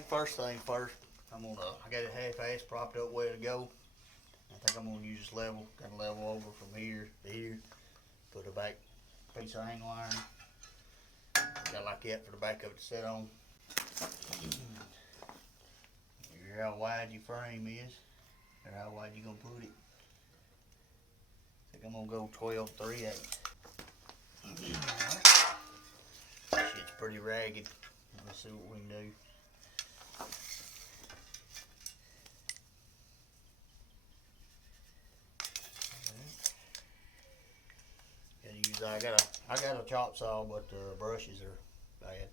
think first thing first, I got it half-assed propped up where to go. I think I'm gonna use this level, kind of level over from here to here. Put a back piece of angle iron. Got like that for the back of it to sit on. Here's how wide your frame is, or how wide you gonna put it. I think I'm gonna go 12 3/8. Shit's pretty ragged. Let's see what we can do. I got a chop saw, but the brushes are bad.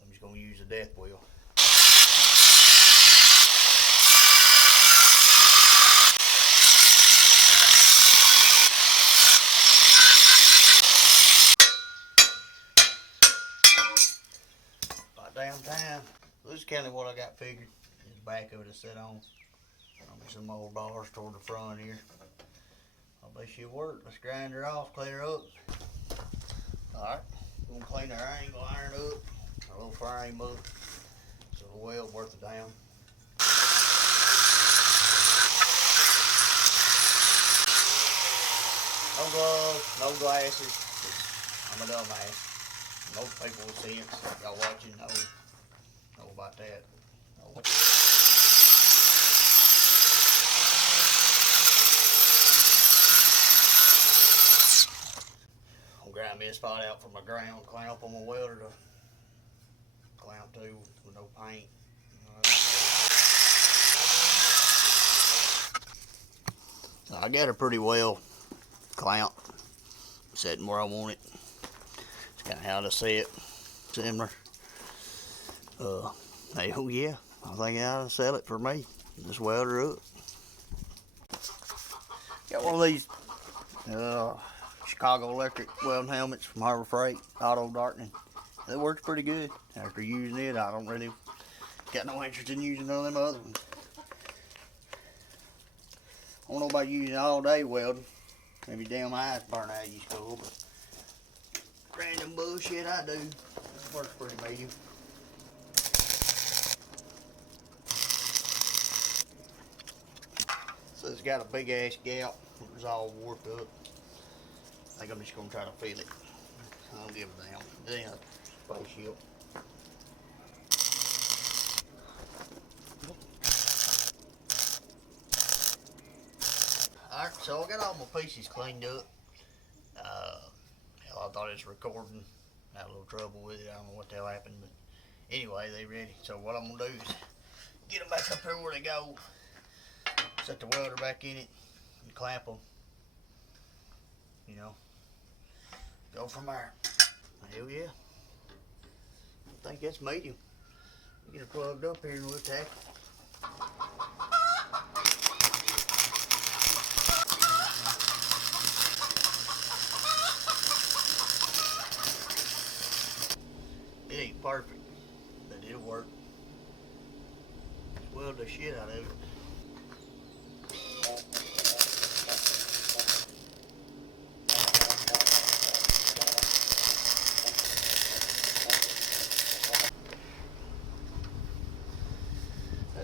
I'm just gonna use a death wheel. About damn time. This is kind of what I got figured. The back of it to sit on. I'll be some old bars toward the front here. I bet she'll work. Let's grind her off, clean her up. Alright, we're gonna clean our angle iron up, our little frame up, so the weld worth a damn. No gloves, no glasses, I'm a dumbass. Most people with sense, y'all watching, know about that. Grind me a spot out from my ground, clamp on my welder to clamp to with no paint. So I got her pretty well clamped, setting where I want it. It's kind of how to see it, similar. Hey, oh yeah, I think I'll sell it for me. Just weld her up. Got one of these Chicago Electric welding helmets from Harbor Freight, auto darkening. It works pretty good. After using it, I don't really got no interest in using none of them other ones. I don't know about using it all day welding. Maybe damn eyes burn out of your skull, but random bullshit I do. It works pretty medium. So it's got a big ass gap. It was all warped up. I think I'm just gonna try to feel it. I don't give a damn. It ain't a spaceship. Alright, so I got all my pieces cleaned up. Hell, I thought it was recording. Had a little trouble with it. I don't know what the hell happened, but anyway, they ready. So what I'm gonna do is get them back up here where they go. Set the welder back in it and clamp them. You know. Go from there. Hell yeah. I think that's medium. Get it plugged up here and we'll tack it. It ain't perfect, but it'll work. Just weld the shit out of it.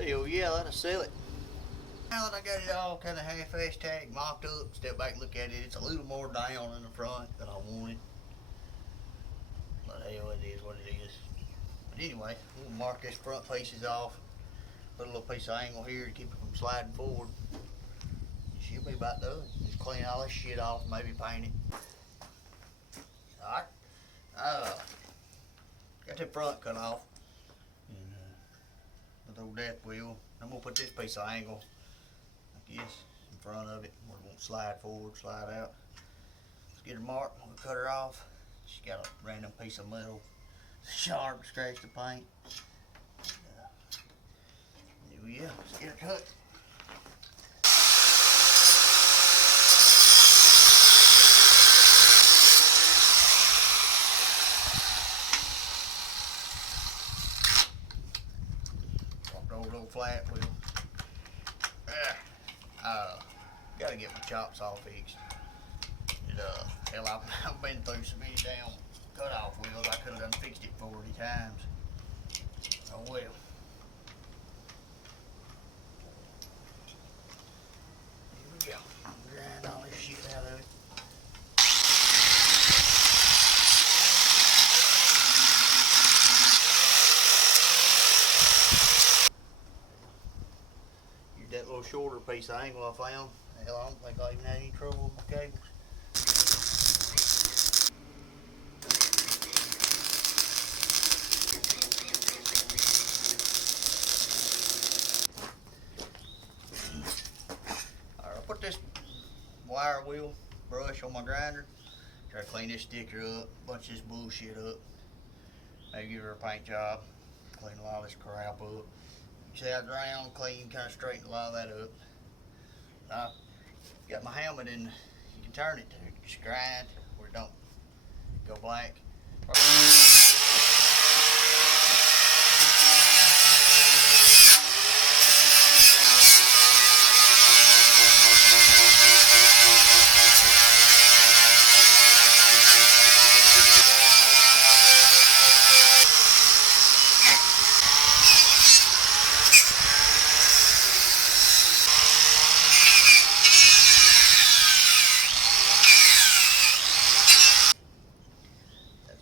Hell yeah, that'll sell it. Now that I got it all kind of half-assed tagged, mocked up, step back and look at it, it's a little more down in the front than I wanted. But hell, it is what it is. But anyway, we'll mark this front pieces off, put a little piece of angle here to keep it from sliding forward. She'll be about done. Just clean all this shit off, maybe paint it. Alright. Got the front cut off. With the old death wheel. I'm gonna put this piece of angle like this in front of it where it won't slide forward, slide out. Let's get her marked. We'll cut her off. She's got a random piece of metal, sharp, scratch the paint. Yeah, let's get her cut. Flat wheel. Gotta get my chop saw fixed. Hell, I've been through so many damn cut-off wheels. I could have done fixed it 40 times. Oh well. shorter piece of angle I found. Hell, I don't think I even had any trouble with my cables. Alright, I'll put this wire wheel brush on my grinder. Try to clean this sticker up, bunch of this bullshit up. Maybe give her a paint job, clean a lot of this crap up. You see how drown, clean, kind of straighten a lot of that up. I got my helmet in, you can turn it to just grind where it don't go black.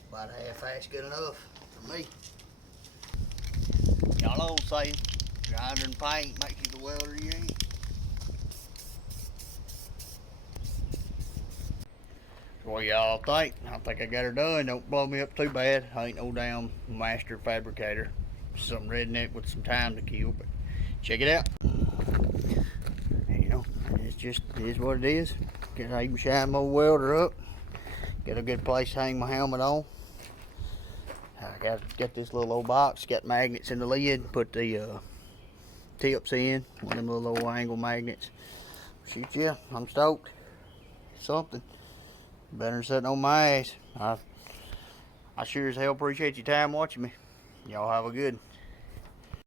About half-assed good enough for me. Y'all know what I'm saying, grinder and paint makes you the welder you ain't. What y'all think? I think I got her done. Don't blow me up too bad. I ain't no damn master fabricator. Some redneck with some time to kill, but check it out. You know, it's just it is what it is. Can I even shine my welder up? Get a good place to hang my helmet on. I got this little old box, got magnets in the lid, put the tips in, one of them little old angle magnets. Shoot, yeah, I'm stoked. Something better than sitting on my ass. I sure as hell appreciate your time watching me. Y'all have a good